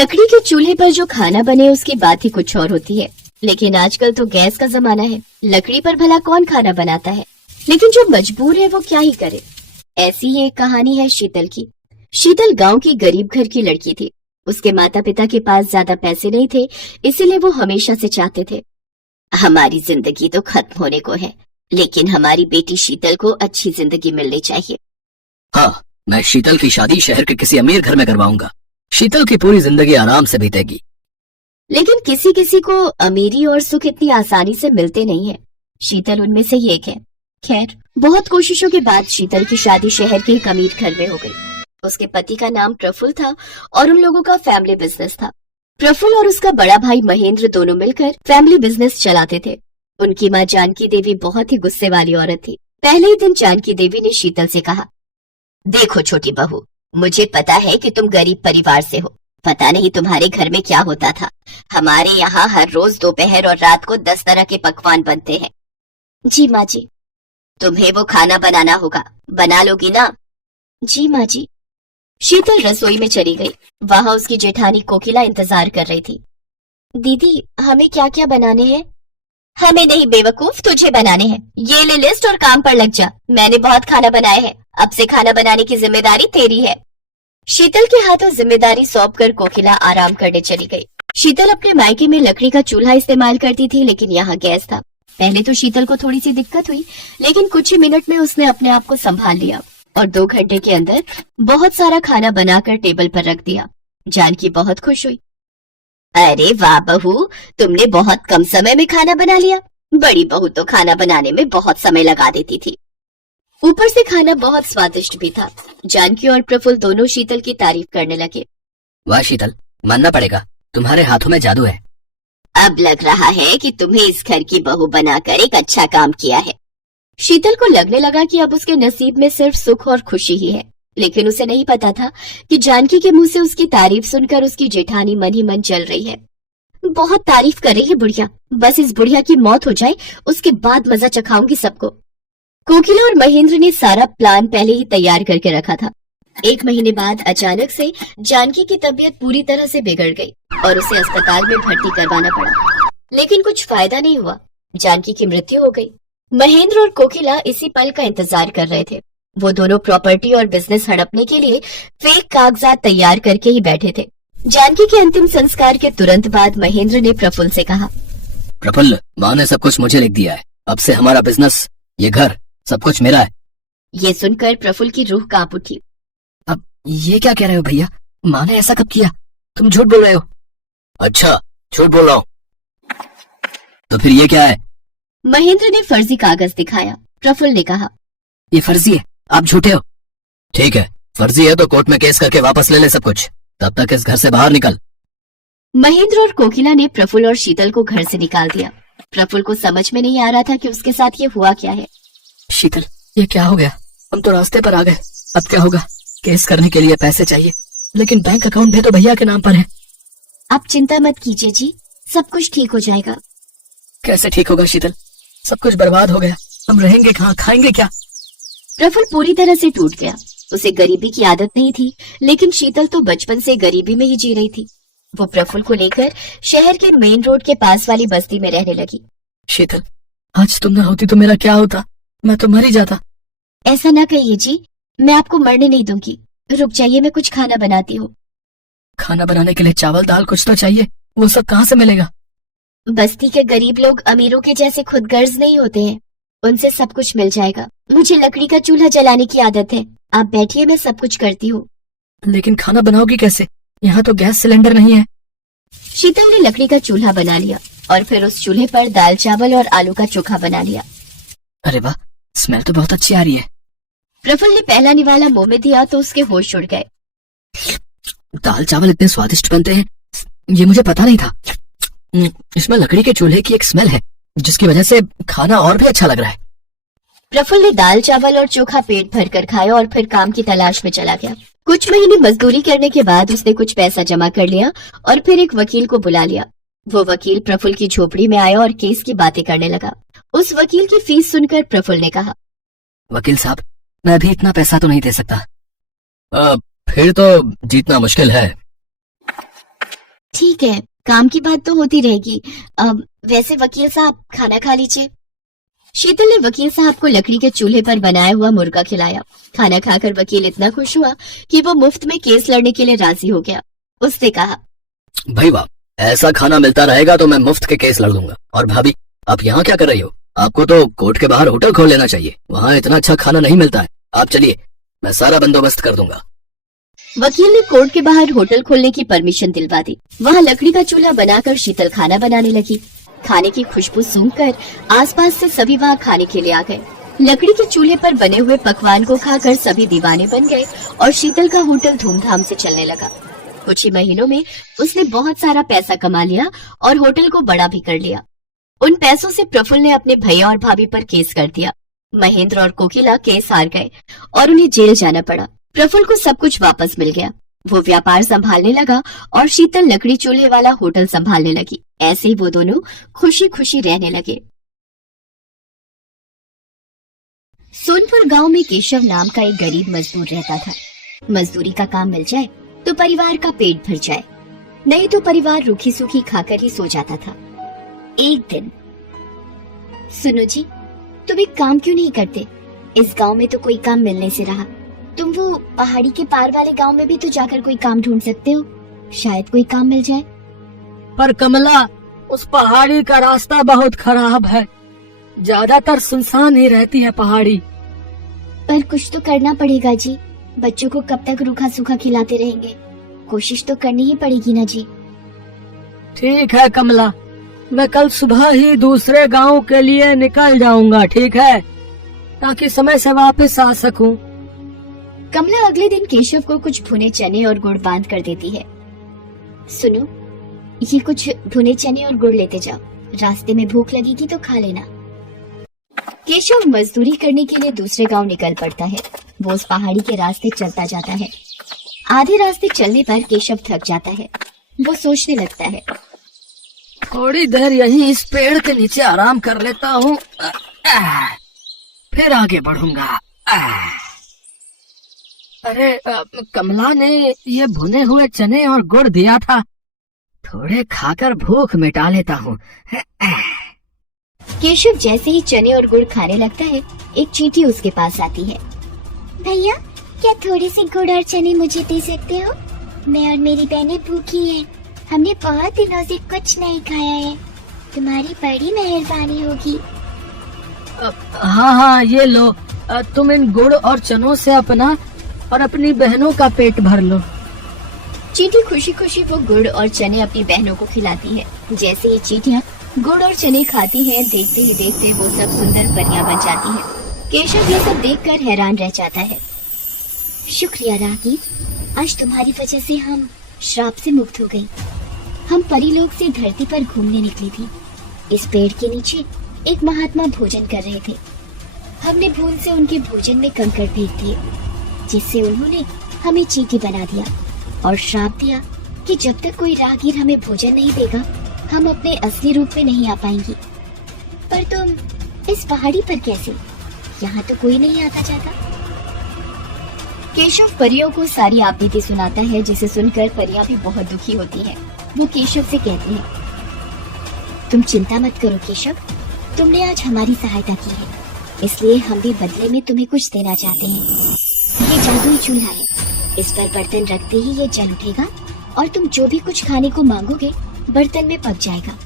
लकड़ी के चूल्हे पर जो खाना बने उसकी बात ही कुछ और होती है। लेकिन आजकल तो गैस का जमाना है, लकड़ी पर भला कौन खाना बनाता है। लेकिन जो मजबूर है वो क्या ही करे। ऐसी ही एक कहानी है शीतल की। शीतल गांव की गरीब घर की लड़की थी। उसके माता पिता के पास ज्यादा पैसे नहीं थे, इसीलिए वो हमेशा से चाहते थे, हमारी जिंदगी तो खत्म होने को है, लेकिन हमारी बेटी शीतल को अच्छी जिंदगी मिलनी चाहिए। हाँ, मैं शीतल की शादी शहर के किसी अमीर घर में करवाऊंगा। शीतल की पूरी जिंदगी आराम से बीतेगी। लेकिन किसी किसी को अमीरी और सुख इतनी आसानी से मिलते नहीं है। शीतल उनमें से ही एक है। खैर, बहुत कोशिशों के बाद शीतल की शादी शहर के एक अमीर घर में हो गई। उसके पति का नाम प्रफुल्ल था और उन लोगों का फैमिली बिजनेस था। प्रफुल्ल और उसका बड़ा भाई महेंद्र दोनों मिलकर फैमिली बिजनेस चलाते थे। उनकी माँ जानकी देवी बहुत ही गुस्से वाली औरत थी। पहले ही दिन जानकी देवी ने शीतल से कहा, देखो छोटी बहू, मुझे पता है कि तुम गरीब परिवार से हो। पता नहीं तुम्हारे घर में क्या होता था। हमारे यहाँ हर रोज दोपहर और रात को 10 तरह के पकवान बनते हैं। जी माँ जी। तुम्हें वो खाना बनाना होगा, बना लोगी ना? जी माँ जी। शीतल रसोई में चली गई। वहाँ उसकी जेठानी कोकिला इंतजार कर रही थी। दीदी, हमें क्या क्या बनाने हैं? हमें नहीं बेवकूफ, तुझे बनाने हैं। ये ले लिस्ट और काम पर लग जा। मैंने बहुत खाना बनाया है, अब से खाना बनाने की जिम्मेदारी तेरी है। शीतल के हाथों जिम्मेदारी सौंप कर कोकिला आराम करने चली गई। शीतल अपने मायके में लकड़ी का चूल्हा इस्तेमाल करती थी, लेकिन यहाँ गैस था। पहले तो शीतल को थोड़ी सी दिक्कत हुई, लेकिन कुछ ही मिनट में उसने अपने आप को संभाल लिया और 2 घंटे के अंदर बहुत सारा खाना बनाकर टेबल पर रख दिया। जानकी बहुत खुश हुई। अरे वाह बहू, तुमने बहुत कम समय में खाना बना लिया। बड़ी बहू तो खाना बनाने में बहुत समय लगा देती थी। ऊपर से खाना बहुत स्वादिष्ट भी था। जानकी और प्रफुल्ल दोनों शीतल की तारीफ करने लगे। वाह शीतल, मानना पड़ेगा, तुम्हारे हाथों में जादू है। अब लग रहा है कि तुम्हें इस घर की बहू बनाकर एक अच्छा काम किया है। शीतल को लगने लगा कि अब उसके नसीब में सिर्फ सुख और खुशी ही है, लेकिन उसे नहीं पता था कि जानकी के मुंह से उसकी तारीफ सुनकर उसकी जेठानी मन ही मन जल रही है। बहुत तारीफ कर रही है बुढ़िया, बस इस बुढ़िया की मौत हो जाए, उसके बाद मजा चखाऊंगी सबको। कोकिला और महेंद्र ने सारा प्लान पहले ही तैयार करके रखा था। 1 महीने बाद अचानक से जानकी की तबीयत पूरी तरह से बिगड़ गई और उसे अस्पताल में भर्ती करवाना पड़ा। लेकिन कुछ फायदा नहीं हुआ, जानकी की मृत्यु हो गई। महेंद्र और कोकिला इसी पल का इंतजार कर रहे थे। वो दोनों प्रॉपर्टी और बिजनेस हड़पने के लिए फेक कागजात तैयार करके ही बैठे थे। जानकी के अंतिम संस्कार के तुरंत बाद महेंद्र ने प्रफुल्ल से कहा, प्रफुल्ल, माँ ने सब कुछ मुझे लिख दिया है। अब से हमारा बिजनेस, ये घर, सब कुछ मेरा है। ये सुनकर प्रफुल्ल की रूह कांप उठी। अब ये क्या कह रहे हो भैया? माँ ने ऐसा कब किया? तुम झूठ बोल रहे हो। अच्छा, झूठ बोल रहा हूँ। तो फिर ये क्या है? महेंद्र ने फर्जी कागज दिखाया। प्रफुल्ल ने कहा, ये फर्जी है, आप झूठे हो। ठीक है, फर्जी है तो कोर्ट में केस करके वापस ले ले सब कुछ। तब तक इस घर से बाहर निकल। महेंद्र और कोकिला ने प्रफुल्ल और शीतल को घर से निकाल दिया। प्रफुल्ल को समझ में नहीं आ रहा था कि उसके साथ ये हुआ क्या है। शीतल, ये क्या हो गया? हम तो रास्ते पर आ गए, अब क्या होगा? केस करने के लिए पैसे चाहिए, लेकिन बैंक अकाउंट भी तो भैया के नाम पर है। आप चिंता मत कीजिए जी, सब कुछ ठीक हो जाएगा। कैसे ठीक होगा शीतल? सब कुछ बर्बाद हो गया, हम रहेंगे कहाँ, खाएंगे क्या? प्रफुल्ल पूरी तरह से टूट गया। उसे गरीबी की आदत नहीं थी, लेकिन शीतल तो बचपन से गरीबी में ही जी रही थी। वो प्रफुल्ल को लेकर शहर के मेन रोड के पास वाली बस्ती में रहने लगी। शीतल, आज तुम न होती तो मेरा क्या होता? मैं तो मर ही जाता। ऐसा ना कहिए जी, मैं आपको मरने नहीं दूंगी। रुक जाइए, मैं कुछ खाना बनाती हूँ। खाना बनाने के लिए चावल दाल कुछ तो चाहिए, वो सब कहाँ से मिलेगा? बस्ती के गरीब लोग अमीरों के जैसे खुदगर्ज नहीं होते हैं, उनसे सब कुछ मिल जाएगा। मुझे लकड़ी का चूल्हा जलाने की आदत है। आप बैठिए, मैं सब कुछ करती हूँ। लेकिन खाना बनाओगी कैसे? यहाँ तो गैस सिलेंडर नहीं है। शीतल ने लकड़ी का चूल्हा बना लिया और फिर उस चूल्हे पर दाल चावल और आलू का चोखा बना लिया। अरे वाह, स्मेल तो बहुत अच्छी आ रही है। प्रफुल्ल ने पहला निवाला मुंह में दिया तो उसके होश उड़ गए। दाल चावल इतने स्वादिष्ट बनते हैं, ये मुझे पता नहीं था। इसमें लकड़ी के चूल्हे की एक स्मेल है, जिसकी वजह से खाना और भी अच्छा लग रहा है। प्रफुल्ल ने दाल चावल और चोखा पेट भर कर खाया और फिर काम की तलाश में चला गया। कुछ महीने मजदूरी करने के बाद उसने कुछ पैसा जमा कर लिया और फिर एक वकील को बुला लिया। वो वकील प्रफुल्ल की झोपड़ी में आया और केस की बातें करने लगा। उस वकील की फीस सुनकर प्रफुल्ल ने कहा, वकील साहब, मैं अभी इतना पैसा तो नहीं दे सकता। फिर तो जीतना मुश्किल है। ठीक है, काम की बात तो होती रहेगी। वैसे वकील साहब खाना खा लीजिए। शीतल ने वकील साहब को लकड़ी के चूल्हे पर बनाया हुआ मुर्गा खिलाया। खाना खाकर वकील इतना खुश हुआ कि वो मुफ्त में केस लड़ने के लिए राजी हो गया। उसने कहा, भाई वाह, ऐसा खाना मिलता रहेगा तो मैं मुफ्त के केस लड़ दूंगा। और भाभी, आप यहाँ क्या कर रही हो? आपको तो कोर्ट के बाहर होटल खोल लेना चाहिए, वहाँ इतना अच्छा खाना नहीं मिलता है। आप चलिए, मैं सारा बंदोबस्त कर दूंगा। वकील ने कोर्ट के बाहर होटल खोलने की परमिशन दिलवा दी। वहाँ लकड़ी का चूल्हा बनाकर शीतल खाना बनाने लगी। खाने की खुशबू सूंघकर आसपास से सभी वहाँ खाने के लिए आ गए। लकड़ी के चूल्हे पर बने हुए पकवान को खाकर सभी दीवाने बन गए और शीतल का होटल धूमधाम से चलने लगा। कुछ ही महीनों में उसने बहुत सारा पैसा कमा लिया और होटल को बड़ा भी कर लिया। उन पैसों से प्रफुल्ल ने अपने भैया और भाभी पर केस कर दिया। महेंद्र और कोकिला केस हार गए और उन्हें जेल जाना पड़ा। प्रफुल्ल को सब कुछ वापस मिल गया। वो व्यापार संभालने लगा और शीतल लकड़ी चूल्हे वाला होटल संभालने लगी। ऐसे ही वो दोनों खुशी खुशी रहने लगे। सोनपुर गांव में केशव नाम का एक गरीब मजदूर रहता था। मजदूरी का काम मिल जाए तो परिवार का पेट भर जाए, नहीं तो परिवार रूखी सूखी खाकर ही सो जाता था। एक दिन, सुनो जी, तुम एक काम क्यों नहीं करते? इस गांव में तो कोई काम मिलने से रहा। तुम वो पहाड़ी के पार वाले गांव में भी तो जाकर कोई काम ढूंढ सकते हो, शायद कोई काम मिल जाए। पर कमला, उस पहाड़ी का रास्ता बहुत खराब है, ज्यादातर सुनसान ही रहती है पहाड़ी। पर कुछ तो करना पड़ेगा जी, बच्चों को कब तक रूखा सूखा खिलाते रहेंगे? कोशिश तो करनी ही पड़ेगी ना जी। ठीक है कमला, मैं कल सुबह ही दूसरे गांव के लिए निकल जाऊंगा, ठीक है, ताकि समय से वापस आ सकूं। कमला अगले दिन केशव को कुछ भुने चने और गुड़ बांध कर देती है। सुनो, ये कुछ भुने चने और गुड़ लेते जाओ, रास्ते में भूख लगेगी तो खा लेना। केशव मजदूरी करने के लिए दूसरे गांव निकल पड़ता है। वो उस पहाड़ी के रास्ते चलता जाता है। आधे रास्ते चलने पर केशव थक जाता है। वो सोचने लगता है, थोड़ी देर यहीं इस पेड़ के नीचे आराम कर लेता हूँ, फिर आगे बढ़ूंगा। अरे कमला ने ये भुने हुए चने और गुड़ दिया था, थोड़े खाकर भूख मिटा लेता हूँ। केशव जैसे ही चने और गुड़ खाने लगता है, एक चींटी उसके पास आती है। भैया, क्या थोड़े से गुड़ और चने मुझे दे सकते हो? मैं और मेरी बहनें भूखी हैं। हमने बहुत दिनों से कुछ नहीं खाया है। तुम्हारी बड़ी मेहरबानी होगी। हाँ हाँ, ये लो, तुम इन गुड़ और चनों से अपना और अपनी बहनों का पेट भर लो। चींटी खुशी खुशी वो गुड़ और चने अपनी बहनों को खिलाती है। जैसे ही चींटियाँ गुड़ और चने खाती हैं, देखते ही देखते वो सब सुंदर परियां बन जाती हैं। केशव ये सब देखकर हैरान रह जाता है। शुक्रिया रागी, आज तुम्हारी वजह से हम श्राप से मुक्त हो गई। हम परीलोक से धरती पर घूमने निकली थी। इस पेड़ के नीचे एक महात्मा भोजन कर रहे थे। हमने भूल से उनके भोजन में कंकड़ फेंक दिए, जिससे उन्होंने हमें चींटी बना दिया और श्राप दिया कि जब तक कोई राहगीर हमें भोजन नहीं देगा, हम अपने असली रूप में नहीं आ पाएंगे। पर तुम इस पहाड़ी पर कैसे? यहाँ तो कोई नहीं आता जाता। केशव परियों को सारी आपबीती सुनाता है, जिसे सुनकर परियां भी बहुत दुखी होती हैं। वो केशव से कहती हैं, तुम चिंता मत करो केशव, तुमने आज हमारी सहायता की है, इसलिए हम भी बदले में तुम्हें कुछ देना चाहते हैं। ये जादुई चूल्हा है, इस पर बर्तन रखते ही ये जल उठेगा और तुम जो भी कुछ खाने को मांगोगे बर्तन में पक जाएगा।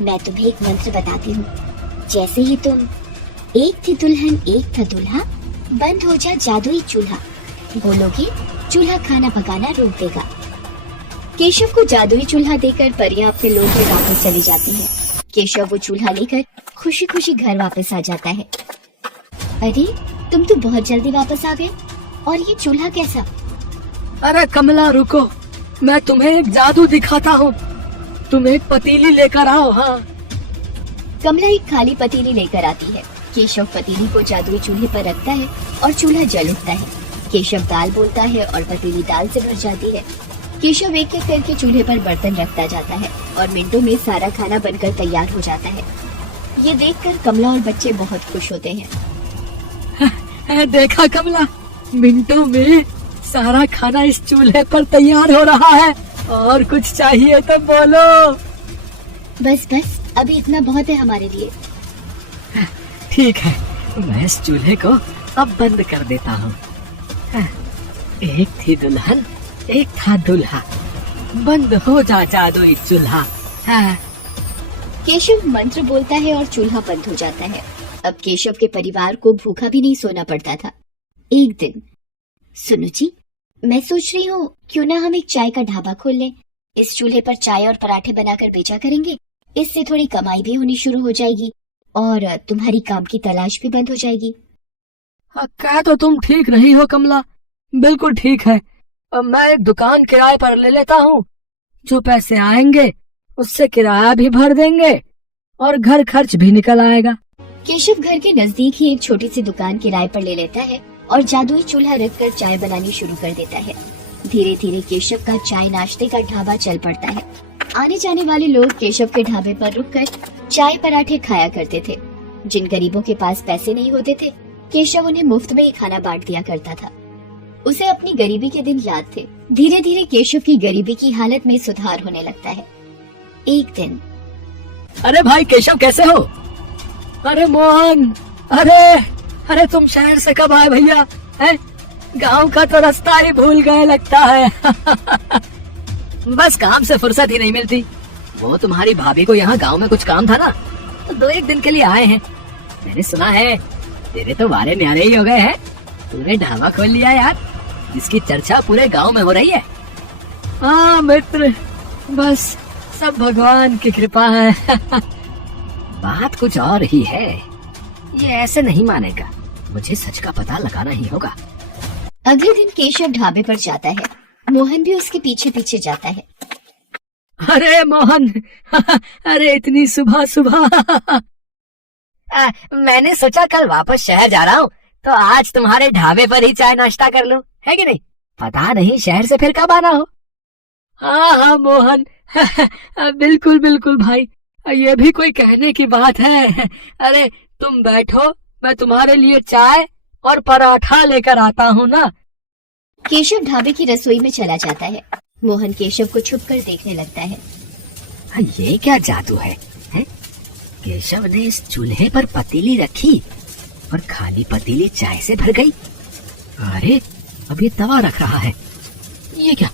मैं तुम्हें एक मंत्र बताती हूँ, जैसे ही तुम एक थी दुल्हन एक था दूल्हा, बंद हो जा जादुई चूल्हा बोलोगे, चूल्हा खाना पकाना रोक देगा। केशव को जादुई चूल्हा देकर परियां अपने लोग में वापस चली जाती है। केशव वो चूल्हा लेकर खुशी खुशी घर वापस आ जाता है। अरे, तुम तो बहुत जल्दी वापस आ गए, और ये चूल्हा कैसा? अरे कमला रुको, मैं तुम्हें एक जादू दिखाता हूँ, तुम एक पतीली लेकर आओ। हाँ। कमला एक खाली पतीली लेकर आती है। केशव पतीली को जादुई चूल्हे पर रखता है और चूल्हा जल उठता है। केशव दाल बोलता है और पतीली दाल से भर जाती है। केशव एक एक करके चूल्हे पर बर्तन रखता जाता है और मिनटों में सारा खाना बनकर तैयार हो जाता है। ये देखकर कमला और बच्चे बहुत खुश होते हैं। देखा कमला, मिनटों में सारा खाना इस चूल्हे पर तैयार हो रहा है। और कुछ चाहिए तो बोलो। बस बस, अभी इतना बहुत है हमारे लिए। ठीक है, मैं इस चूल्हे को अब बंद कर देता हूँ। एक थी दुल्हन, एक था दूल्हा, बंद हो जा जादुई चूल्हा। केशव मंत्र बोलता है और चूल्हा बंद हो जाता है। अब केशव के परिवार को भूखा भी नहीं सोना पड़ता था। एक दिन, सुनो जी, मैं सोच रही हूँ क्यों ना हम एक चाय का ढाबा खोल लें। इस चूल्हे पर चाय और पराठे बनाकर बेचा करेंगे। इससे थोड़ी कमाई भी होनी शुरू हो जाएगी और तुम्हारी काम की तलाश भी बंद हो जाएगी। क्या तो तुम ठीक नहीं हो कमला, बिल्कुल ठीक है। अब मैं एक दुकान किराए पर ले लेता हूँ। जो पैसे आएंगे उससे किराया भी भर देंगे और घर खर्च भी निकल आएगा। केशव घर के नजदीक ही एक छोटी सी दुकान किराए पर ले लेता है और जादुई चूल्हा रखकर चाय बनानी शुरू कर देता है। धीरे धीरे केशव का चाय नाश्ते का ढाबा चल पड़ता है। आने जाने वाले लोग केशव के ढाबे पर रुककर चाय पराठे खाया करते थे। जिन गरीबों के पास पैसे नहीं होते थे, केशव उन्हें मुफ्त में ही खाना बांट दिया करता था। उसे अपनी गरीबी के दिन याद थे। धीरे धीरे केशव की गरीबी की हालत में सुधार होने लगता है। एक दिन, अरे भाई केशव, कैसे हो? अरे मोहन, अरे तुम शहर से कब आए भैया? गांव का तो रास्ता ही भूल गए लगता है। बस काम से फुर्सत ही नहीं मिलती। वो तुम्हारी भाभी को यहाँ गांव में कुछ काम था ना, तो 2-1 दिन के लिए आए हैं। मैंने सुना है तेरे तो वारे न्यारे ही हो गए हैं। तूने ढाबा खोल लिया यार, जिसकी चर्चा पूरे गांव में हो रही है। हाँ मित्र, बस सब भगवान की कृपा है। बात कुछ और ही है, ये ऐसे नहीं मानेगा। मुझे सच का पता लगाना ही होगा। अगले दिन केशव ढाबे पर जाता है। मोहन भी उसके पीछे पीछे जाता है। अरे मोहन, अरे इतनी सुबह सुबह। मैंने सोचा कल वापस शहर जा रहा हूँ, तो आज तुम्हारे ढाबे पर ही चाय नाश्ता कर लूं, है कि नहीं? पता नहीं शहर से फिर कब आना हो। हाँ मोहन, बिल्कुल बिल्कुल भाई, ये भी कोई कहने की बात है। अरे तुम बैठो, मैं तुम्हारे लिए चाय और पराठा लेकर आता हूँ ना। केशव ढाबे की रसोई में चला जाता है। मोहन केशव को छुपकर देखने लगता है। ये क्या जादू है? केशव ने इस चूल्हे पर पतीली रखी और खाली पतीली चाय से भर गई। अरे अब ये तवा रख रहा है, ये क्या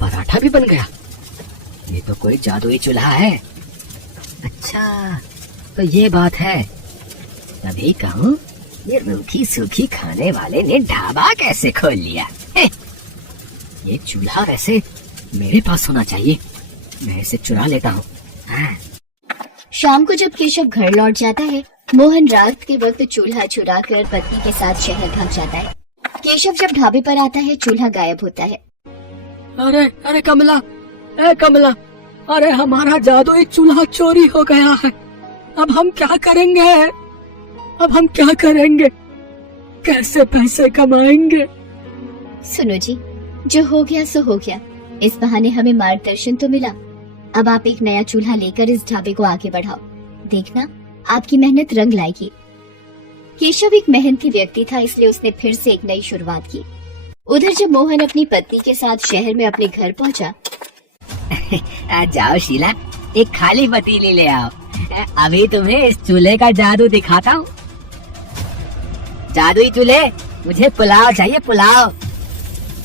पराठा भी बन गया? ये तो कोई जादुई चूल्हा है। अच्छा तो ये बात है, तभी कहूँ ये रूखी सूखी खाने वाले ने ढाबा कैसे खोल लिया। ये चूल्हा वैसे मेरे पास होना चाहिए, मैं इसे चुरा लेता हूँ। शाम को जब केशव घर लौट जाता है, मोहन रात के वक्त चूल्हा चुरा कर पत्नी के साथ शहर भाग जाता है। केशव जब ढाबे पर आता है, चूल्हा गायब होता है। अरे कमला, कमला, अरे हमारा जादुई चूल्हा चोरी हो गया है। अब हम क्या करेंगे? कैसे पैसे कमाएंगे? सुनो जी, जो हो गया सो हो गया। इस बहाने हमें मार्गदर्शन तो मिला। अब आप एक नया चूल्हा लेकर इस ढाबे को आगे बढ़ाओ, देखना आपकी मेहनत रंग लाएगी। केशव एक मेहनती व्यक्ति था, इसलिए उसने फिर से एक नई शुरुआत की। उधर जब मोहन अपनी पत्नी के साथ शहर में अपने घर पहुंचा। जाओ शीला, एक खाली पतीली ले आओ, अभी तुम्हें इस चूल्हे का जादू दिखाता हूँ। जादुई चूल्हे, मुझे पुलाव चाहिए, पुलाव।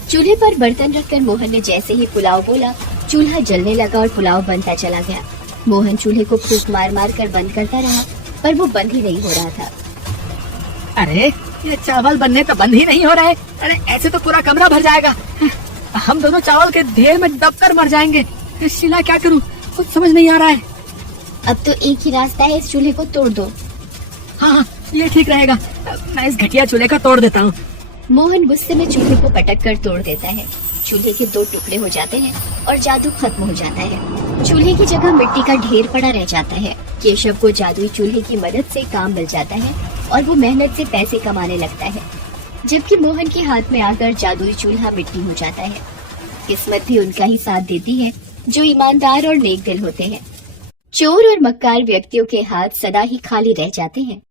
चूल्हे पर बर्तन रखकर मोहन ने जैसे ही पुलाव बोला, चूल्हा जलने लगा और पुलाव बनता चला गया। मोहन चूल्हे को फूंक मार मार कर बंद करता रहा, पर वो बंद ही नहीं हो रहा था। अरे ये चावल बनने तो बंद ही नहीं हो रहा है। अरे ऐसे तो पूरा कमरा भर जाएगा। हम दोनों चावल के ढेर में दबकर मर जाएंगे। शीला क्या करूं, कुछ समझ नहीं आ रहा है। अब तो एक ही रास्ता है, इस चूल्हे को तोड़ दो। हाँ ये ठीक रहेगा, मैं इस घटिया चूल्हे का तोड़ देता हूँ। मोहन गुस्से में चूल्हे को पटक कर तोड़ देता है। चूल्हे के 2 टुकड़े हो जाते हैं और जादू खत्म हो जाता है। चूल्हे की जगह मिट्टी का ढेर पड़ा रह जाता है। केशव को जादुई चूल्हे की मदद से काम मिल जाता है और वो मेहनत से पैसे कमाने लगता है, जबकि मोहन के हाथ में आकर जादुई चूल्हा मिट्टी हो जाता है। किस्मत भी उनका ही साथ देती है, जो ईमानदार और नेक दिल होते हैं। चोर और मक्कार व्यक्तियों के हाथ सदा ही खाली रह जाते हैं।